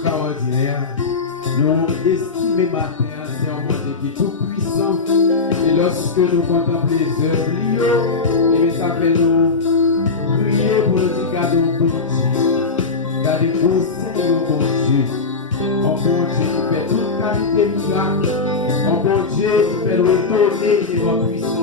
extraordinaire. Nous estimons matin, c'est un monde qui est tout puissant. Et lorsque nous contemplons les œuvres, et ça fait nous prier pour nous dire cadeau bon Dieu. Car les beaux Seigneur bon Dieu. Un bon Dieu qui fait toute qualité miracle. Un bon Dieu qui fait nous étonner et nous puissant.